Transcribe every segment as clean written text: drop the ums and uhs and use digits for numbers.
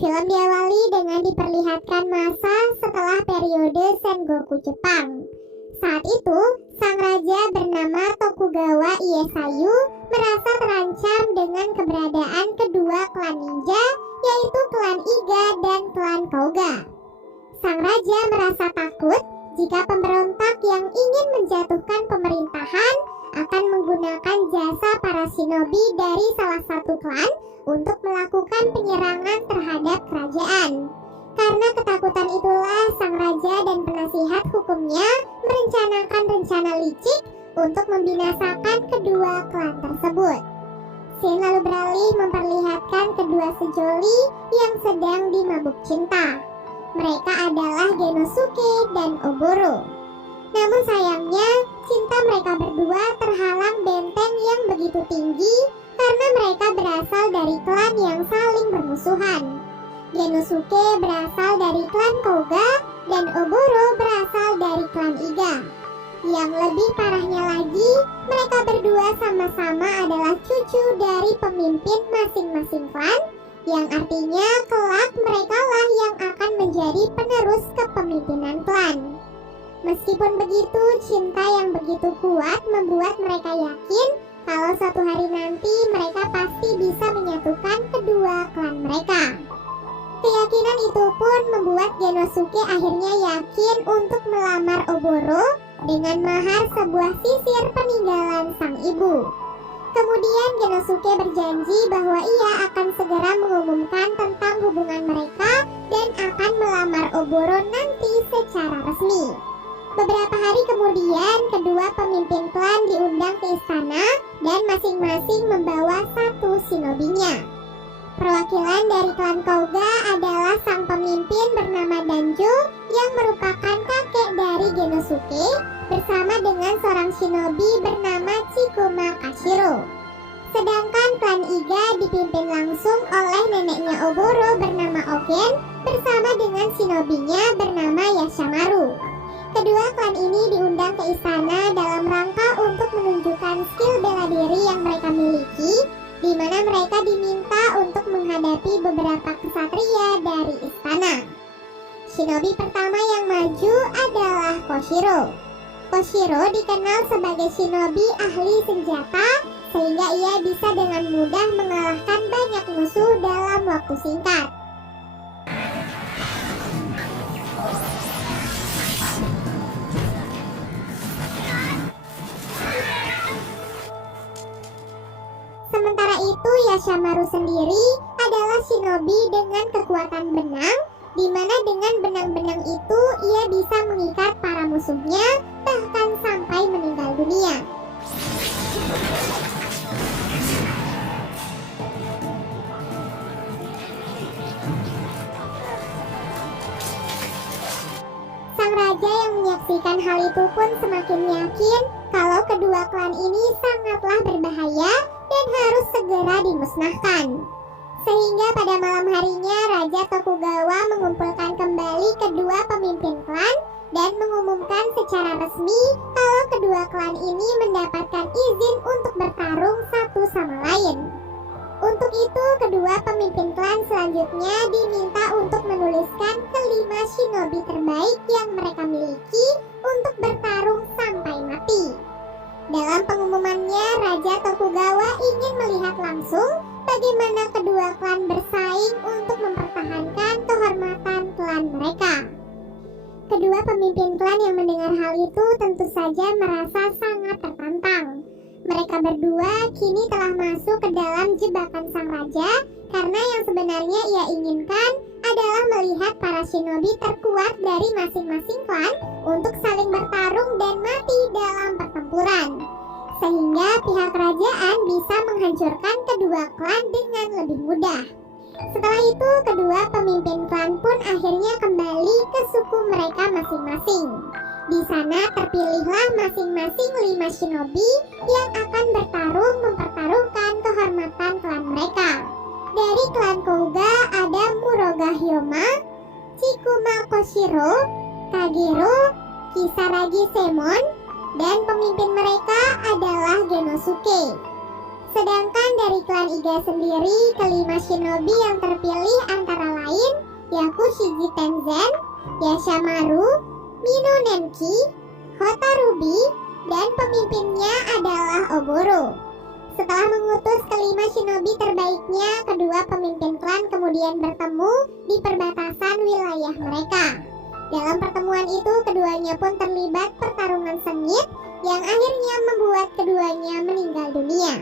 Film diawali dengan diperlihatkan masa setelah periode Sengoku Jepang. Saat itu, sang raja bernama Tokugawa Ieyasu merasa terancam dengan keberadaan kedua klan ninja, yaitu klan Iga dan klan Koga. Sang raja merasa takut jika pemberontak yang ingin menjatuhkan pemerintahan akan menggunakan jasa para shinobi dari salah satu klan untuk melakukan penyerangan terhadap kerajaan. Karena ketakutan itulah sang raja dan penasihat hukumnya merencanakan rencana licik untuk membinasakan kedua klan tersebut. Scene lalu beralih memperlihatkan kedua sejoli yang sedang dimabuk cinta. Mereka adalah Genosuke dan Oboro. Namun sayangnya, cinta mereka berdua terhalang benteng yang begitu tinggi karena mereka berasal dari klan yang saling bermusuhan. Genosuke berasal dari klan Koga dan Oboro berasal dari klan Iga. Yang lebih parahnya lagi, mereka berdua sama-sama adalah cucu dari pemimpin masing-masing klan, yang artinya kelak merekalah yang akan menjadi penerus kepemimpinan klan. Meskipun begitu, cinta yang begitu kuat membuat mereka yakin kalau suatu hari nanti mereka pasti bisa menyatukan kedua klan mereka. Keyakinan itu pun membuat Genosuke akhirnya yakin untuk melamar Oboro dengan mahar sebuah sisir peninggalan sang ibu. Kemudian Genosuke berjanji bahwa ia akan segera mengumumkan tentang hubungan mereka dan akan melamar Oboro nanti secara resmi. Beberapa hari kemudian, kedua pemimpin klan diundang ke istana dan masing-masing membawa satu shinobinya. Perwakilan dari klan Koga adalah sang pemimpin bernama Danjo yang merupakan kakek dari Genosuke bersama dengan seorang shinobi bernama Chikuma Kashiro. Sedangkan klan Iga dipimpin langsung oleh neneknya Oboro bernama Ogen bersama dengan shinobinya bernama Yashamaru. Kedua klan ini diundang ke istana dalam rangka untuk menunjukkan skill bela diri yang mereka miliki, di mana mereka diminta untuk menghadapi beberapa kesatria dari istana. Shinobi pertama yang maju adalah Koshiro. Koshiro dikenal sebagai shinobi ahli senjata, sehingga ia bisa dengan mudah mengalahkan banyak musuh dalam waktu singkat. Sementara itu, Yashamaru sendiri adalah shinobi dengan kekuatan benang, di mana dengan benang-benang itu ia bisa mengikat para musuhnya bahkan sampai meninggal dunia. Sang raja yang menyaksikan hal itu pun semakin yakin kalau kedua klan ini sangatlah berbahaya dan harus segera dimusnahkan. Sehingga pada malam harinya Raja Tokugawa mengumpulkan kembali kedua pemimpin klan dan mengumumkan secara resmi kalau kedua klan ini mendapatkan izin untuk bertarung satu sama lain. Untuk itu, kedua pemimpin klan selanjutnya diminta untuk menuliskan kelima shinobi terbaik yang mereka miliki untuk bertarung sampai mati. Dalam pengumumannya, Raja Tokugawa ingin melihat langsung bagaimana kedua klan bersaing untuk mempertahankan kehormatan klan mereka. Kedua pemimpin klan yang mendengar hal itu tentu saja merasa sangat tertantang. Mereka berdua kini telah masuk ke dalam jebakan sang raja karena yang sebenarnya ia inginkan adalah melihat para shinobi terkuat dari masing-masing klan untuk saling bertarung dan mati dalam pertempuran, sehingga pihak kerajaan bisa menghancurkan kedua klan dengan lebih mudah. Setelah itu, kedua pemimpin klan pun akhirnya kembali ke suku mereka masing-masing. Di sana terpilihlah masing-masing 5 shinobi yang akan bertarung mempertaruhkan kehormatan klan mereka. Dari klan Koga ada Muroga Hyoma, Chikuma Koshiro, Kagero, Kisaragi Semon, dan pemimpin mereka adalah Genosuke. Sedangkan dari klan Iga sendiri, kelima shinobi yang terpilih antara lain Shiji Tenzen, Yashamaru, Mino Nenki, Hotarubi, dan pemimpinnya adalah Oboro. Setelah mengutus kelima shinobi terbaiknya, kedua pemimpin klan kemudian bertemu di perbatasan wilayah mereka. Dalam pertemuan itu, keduanya pun terlibat pertarungan sengit yang akhirnya membuat keduanya meninggal dunia.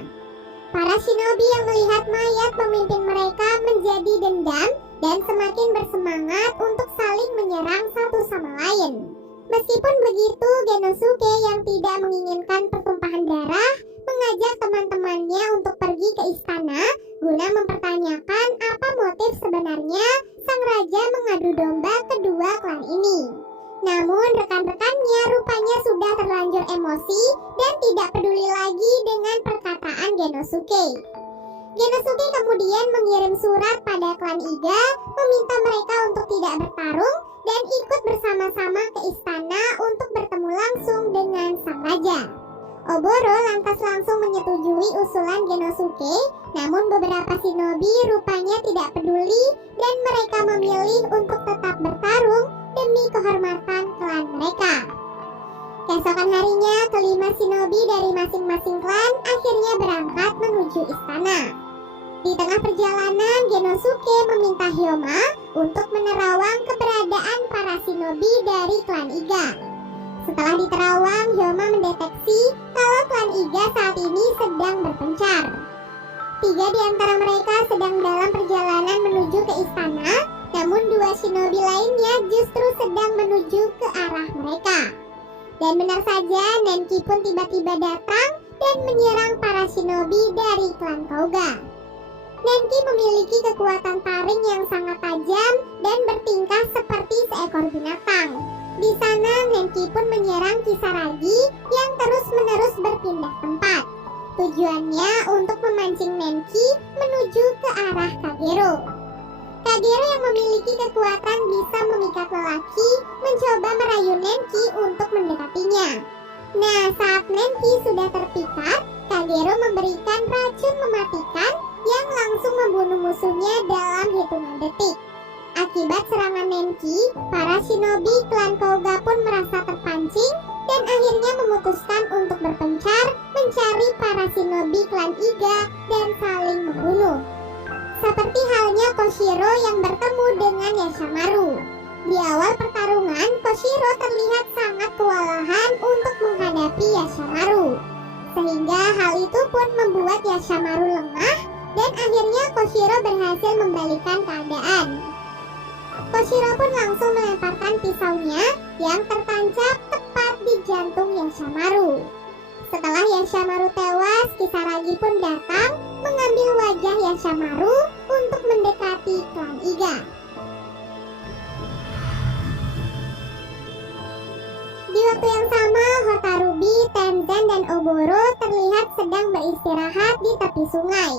Para shinobi yang melihat mayat pemimpin mereka menjadi dendam dan semakin bersemangat untuk saling menyerang satu sama lain. Meskipun begitu, Genosuke yang tidak menginginkan pertumpahan darah mengajak teman-temannya untuk pergi ke istana guna mempertanyakan apa motif sebenarnya sang raja mengadu domba kedua klan ini. Namun rekan-rekannya rupanya sudah terlanjur emosi dan tidak peduli lagi dengan perkataan Genosuke. Genosuke kemudian mengirim surat pada klan Iga meminta mereka untuk tidak bertarung dan ikut bersama-sama ke istana untuk bertemu langsung dengan sang raja. Oboro lantas langsung menyetujui usulan Genosuke, namun beberapa shinobi rupanya tidak peduli dan mereka memilih untuk tetap bertarung demi kehormatan klan mereka. Keesokan harinya, kelima shinobi dari masing-masing klan akhirnya berangkat menuju istana. Di tengah perjalanan, Genosuke meminta Hyoma untuk menerawang keberadaan para shinobi dari klan Iga. Setelah diterawang, Hyoma mendeteksi kalau klan Iga saat ini sedang berpencar. 3 di antara mereka sedang dalam perjalanan menuju ke istana, namun 2 shinobi lainnya justru sedang menuju ke arah mereka. Dan benar saja, Nenki pun tiba-tiba datang dan menyerang para shinobi dari klan Koga. Nenki memiliki kekuatan taring yang sangat tajam dan bertingkah seperti seekor binatang. Di sana, Nenki pun menyerang Kisaragi yang terus-menerus berpindah tempat. Tujuannya untuk memancing Nenki menuju ke arah Kagero. Kagero yang memiliki kekuatan bisa memikat lelaki mencoba merayu Nenki untuk mendekatinya. Nah, saat Nenki sudah terpikat, Kagero memberikan racun mematikan yang langsung membunuh musuhnya dalam hitungan detik. Akibat serangan Nenki, para shinobi klan Koga pun merasa terpancing dan akhirnya memutuskan untuk berpencar mencari para shinobi klan Iga dan saling membunuh. Seperti halnya Koshiro yang bertemu dengan Yashamaru. Di awal pertarungan, Koshiro terlihat sangat kewalahan untuk menghadapi Yashamaru. Sehingga hal itu pun membuat Yashamaru lengah dan akhirnya Koshiro berhasil membalikan keadaan. Koshiro pun langsung melemparkan pisaunya yang tertancap tepat di jantung Yashamaru. Setelah Yashamaru tewas, Kisaragi pun datang mengambil wajah Yashamaru untuk mendekati klan Iga. Di waktu yang sama, Hotarubi, Tenzen, dan Oboro terlihat sedang beristirahat di tepi sungai.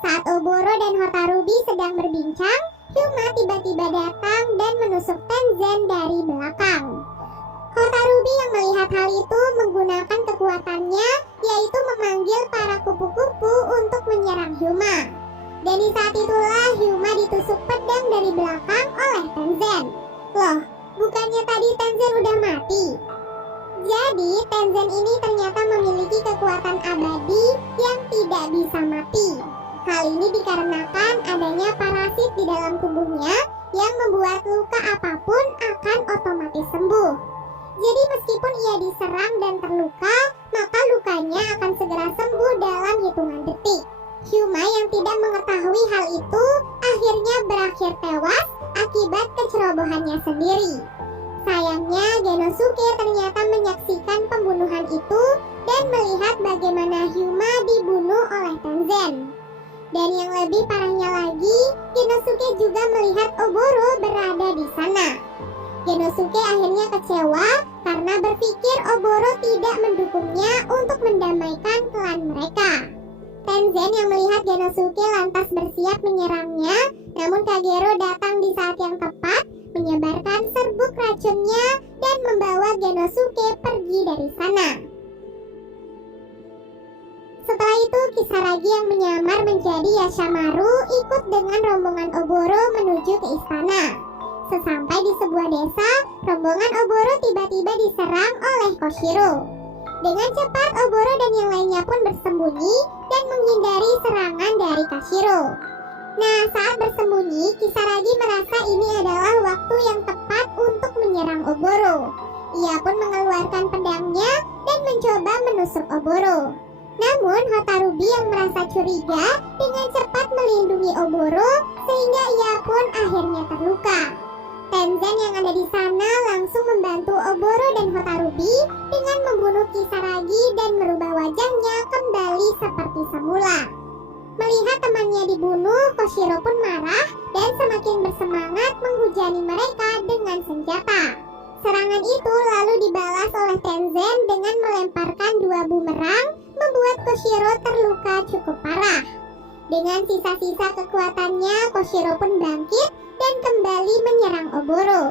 Saat Oboro dan Hotarubi sedang berbincang, Hyuma tiba-tiba datang dan menusuk Tenzen dari belakang. Hotarubi yang melihat hal itu menggunakan kekuatannya, yaitu memanggil para kupu-kupu untuk menyerang Hyuma. Dan di saat itulah Hyuma ditusuk pedang dari belakang oleh Tenzen. Loh, bukannya tadi Tenzen udah mati? Jadi Tenzen ini ternyata memiliki kekuatan abadi yang tidak bisa mati. Hal ini dikarenakan adanya parasit di dalam tubuhnya yang membuat luka apapun akan otomatis sembuh. Jadi meskipun ia diserang dan terluka, maka lukanya akan segera sembuh dalam hitungan detik. Hyuma yang tidak mengetahui hal itu akhirnya berakhir tewas akibat kecerobohannya sendiri. Sayangnya Genosuke ternyata menyaksikan pembunuhan itu dan melihat bagaimana Hyuma dibunuh oleh Tenzen. Dan yang lebih parahnya lagi, Genosuke juga melihat Oboro berada di sana. Genosuke akhirnya kecewa karena berpikir Oboro tidak mendukungnya untuk mendamaikan klan mereka. Tenzen yang melihat Genosuke lantas bersiap menyerangnya, namun Kagero datang di saat yang tepat, menyebarkan serbuk racunnya dan membawa Genosuke pergi dari sana. Setelah itu Kisaragi yang menyamar menjadi Yashamaru ikut dengan rombongan Oboro menuju ke istana. Sesampai di sebuah desa, rombongan Oboro tiba-tiba diserang oleh Koshiro. Dengan cepat Oboro dan yang lainnya pun bersembunyi dan menghindari serangan dari Kashiro. Nah, saat bersembunyi, Kisaragi merasa ini adalah waktu yang tepat untuk menyerang Oboro. Ia pun mengeluarkan pedangnya dan mencoba menusuk Oboro. Namun Hotarubi yang merasa curiga dengan cepat melindungi Oboro sehingga ia pun akhirnya terluka. Tenzen yang ada di sana langsung membantu Oboro dan Hotarubi dengan membunuh Kisaragi dan merubah wajahnya kembali seperti semula. Melihat temannya dibunuh, Koshiro pun marah dan semakin bersemangat menghujani mereka dengan senjata. Serangan itu lalu dibalas oleh Tenzen dengan melemparkan 2 bumerang, membuat Koshiro terluka cukup parah. Dengan sisa-sisa kekuatannya, Koshiro pun bangkit dan kembali menyerang Oboro.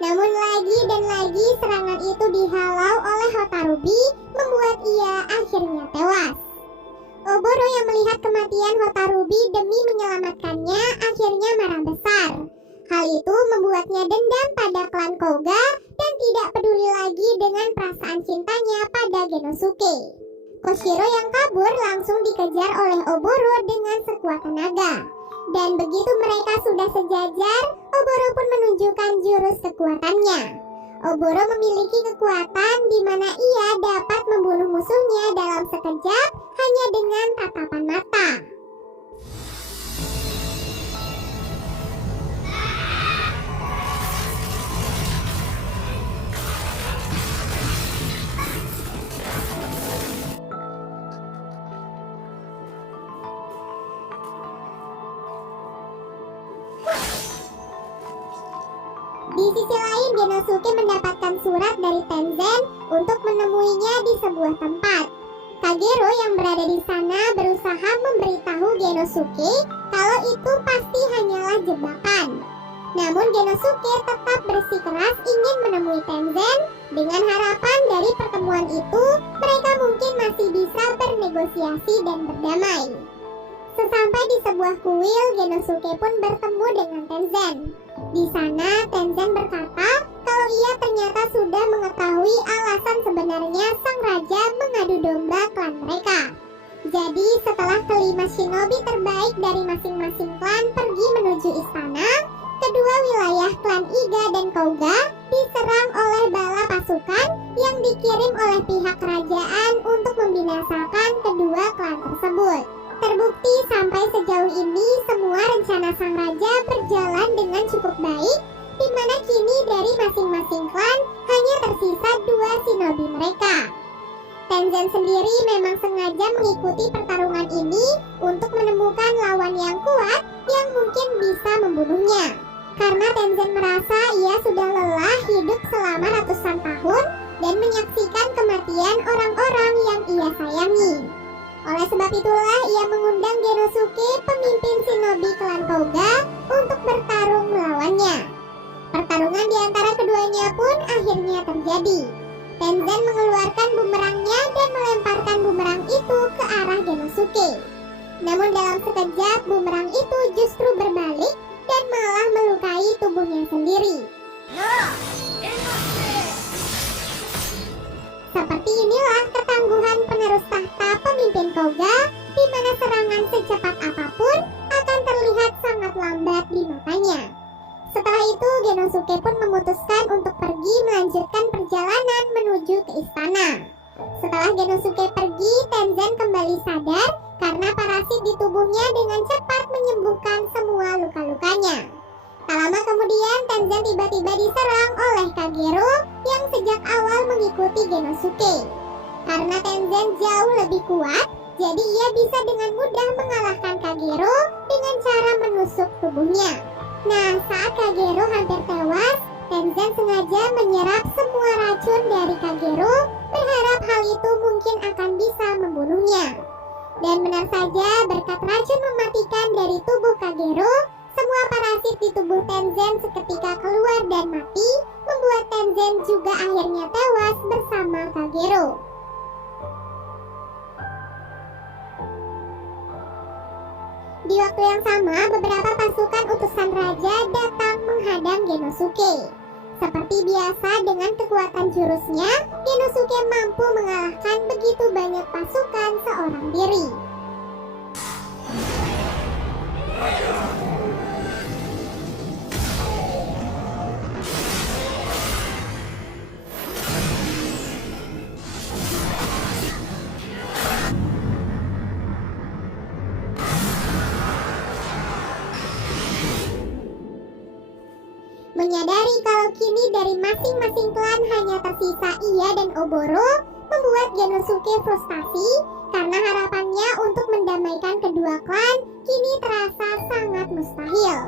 Namun lagi dan lagi serangan itu dihalau oleh Hotarubi, membuat ia akhirnya tewas. Oboro yang melihat kematian Hotarubi demi menyelamatkannya akhirnya marah besar. Hal itu membuatnya dendam pada klan Koga dan tidak peduli lagi dengan perasaan cintanya pada Genosuke. Koshiro yang kabur langsung dikejar oleh Oboro dengan sekuat tenaga. Dan begitu mereka sudah sejajar, Oboro pun menunjukkan jurus kekuatannya. Oboro memiliki kekuatan di mana ia dapat membunuh musuhnya dalam sekejap hanya dengan tatapan mata. Di sisi lain, Genosuke mendapatkan surat dari Tenzen untuk menemuinya di sebuah tempat. Kagero yang berada di sana berusaha memberitahu Genosuke kalau itu pasti hanyalah jebakan. Namun Genosuke tetap bersikeras ingin menemui Tenzen dengan harapan dari pertemuan itu mereka mungkin masih bisa bernegosiasi dan berdamai. Sesampai di sebuah kuil, Genosuke pun bertemu dengan Tenzen. Di sana, Tenzen berkata kalau ia ternyata sudah mengetahui alasan sebenarnya sang raja mengadu domba klan mereka. Jadi, setelah kelima shinobi terbaik dari masing-masing klan pergi menuju istana, kedua wilayah klan Iga dan Kouga diserang oleh bala pasukan yang dikirim oleh pihak kerajaan untuk membinasakan kedua klan tersebut. Terbukti sampai sejauh ini semua rencana sang raja berjalan dengan cukup baik, di mana kini dari masing-masing klan hanya tersisa 2 shinobi mereka. Tenzen sendiri memang sengaja mengikuti pertarungan ini untuk menemukan lawan yang kuat yang mungkin bisa membunuhnya. Karena Tenzen merasa ia sudah lelah hidup selama ratusan tahun dan menyaksikan kematian orang-orang yang ia sayangi. Oleh sebab itulah ia mengundang Genosuke, pemimpin shinobi klan Kouga, untuk bertarung melawannya. Pertarungan di antara keduanya pun akhirnya terjadi. Tenzen mengeluarkan bumerangnya dan melemparkan bumerang itu ke arah Genosuke. Namun dalam sekejap bumerang itu justru berbalik dan malah melukai tubuhnya sendiri. Seperti inilah ketangguhan penerus tahta pemimpin Kouga, di mana serangan secepat apapun akan terlihat sangat lambat di matanya. Setelah itu Genosuke pun memutuskan untuk pergi melanjutkan perjalanan menuju ke istana. Setelah Genosuke pergi, Tenzen kembali sadar karena parasit di tubuhnya dengan cepat menyembuhkan semua luka-lukanya. Tak lama kemudian Tenzen tiba-tiba diserang oleh Kagero yang sejak awal mengikuti Genosuke. Karena Tenzen jauh lebih kuat, jadi ia bisa dengan mudah mengalahkan Kagero dengan cara menusuk tubuhnya. Nah, saat Kagero hampir tewas, Tenzen sengaja menyerap semua racun dari Kagero, berharap hal itu mungkin akan bisa membunuhnya. Dan benar saja, berkat racun mematikan dari tubuh Kagero, semua parasit di tubuh Tenzen seketika keluar dan mati, membuat Tenzen juga akhirnya tewas bersama Kagero. Di waktu yang sama, beberapa pasukan utusan raja datang menghadang Genosuke. Genosuke. Seperti biasa, dengan kekuatan jurusnya, Genosuke mampu mengalahkan begitu banyak pasukan seorang diri. Menyadari kalau kini dari masing-masing klan hanya tersisa ia dan Oboro, membuat Genosuke frustasi karena harapannya untuk mendamaikan kedua klan kini terasa sangat mustahil.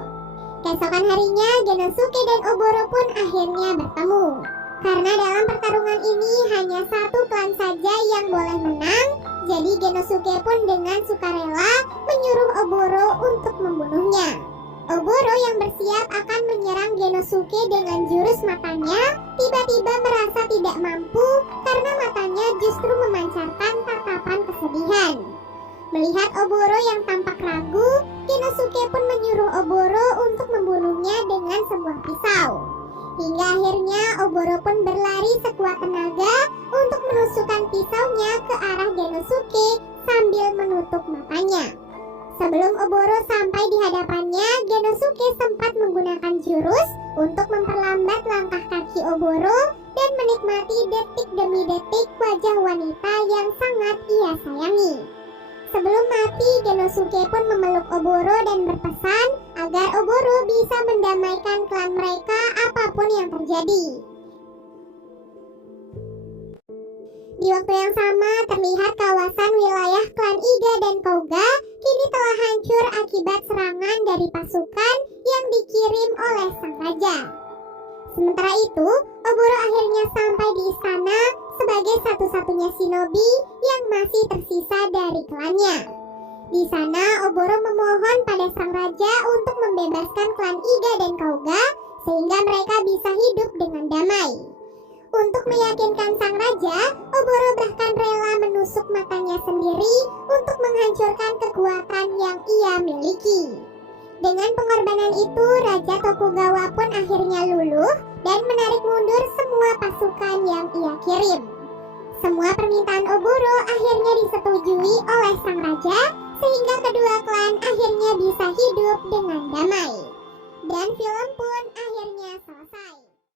Keesokan harinya, Genosuke dan Oboro pun akhirnya bertemu. Karena dalam pertarungan ini hanya satu klan saja yang boleh menang, jadi Genosuke pun dengan sukarela menyuruh Oboro untuk membunuhnya. Oboro yang bersiap akan menyerang Genosuke dengan jurus matanya, tiba-tiba merasa tidak mampu karena matanya justru memancarkan tatapan kesedihan. Melihat Oboro yang tampak ragu, Genosuke pun menyuruh Oboro untuk membunuhnya dengan sebuah pisau. Hingga akhirnya Oboro pun berlari sekuat tenaga untuk menusukkan pisaunya ke arah Genosuke sambil menutup matanya. Sebelum Oboro sampai di hadapannya, Genosuke sempat menggunakan jurus untuk memperlambat langkah kaki Oboro dan menikmati detik demi detik wajah wanita yang sangat ia sayangi. Sebelum mati, Genosuke pun memeluk Oboro dan berpesan agar Oboro bisa mendamaikan klan mereka apapun yang terjadi. Di waktu yang sama, terlihat kawasan wilayah klan Iga dan Kouga kini telah hancur akibat serangan dari pasukan yang dikirim oleh sang raja. Sementara itu, Oboro akhirnya sampai di istana sebagai satu-satunya shinobi yang masih tersisa dari klannya. Di sana, Oboro memohon pada sang raja untuk membebaskan klan Iga dan Kouga sehingga mereka bisa hidup dengan damai. Untuk meyakinkan sang raja, Oboro bahkan rela menusuk matanya sendiri untuk menghancurkan kekuatan yang ia miliki. Dengan pengorbanan itu, Raja Tokugawa pun akhirnya luluh dan menarik mundur semua pasukan yang ia kirim. Semua permintaan Oboro akhirnya disetujui oleh sang raja, sehingga kedua klan akhirnya bisa hidup dengan damai. Dan film pun akhirnya selesai.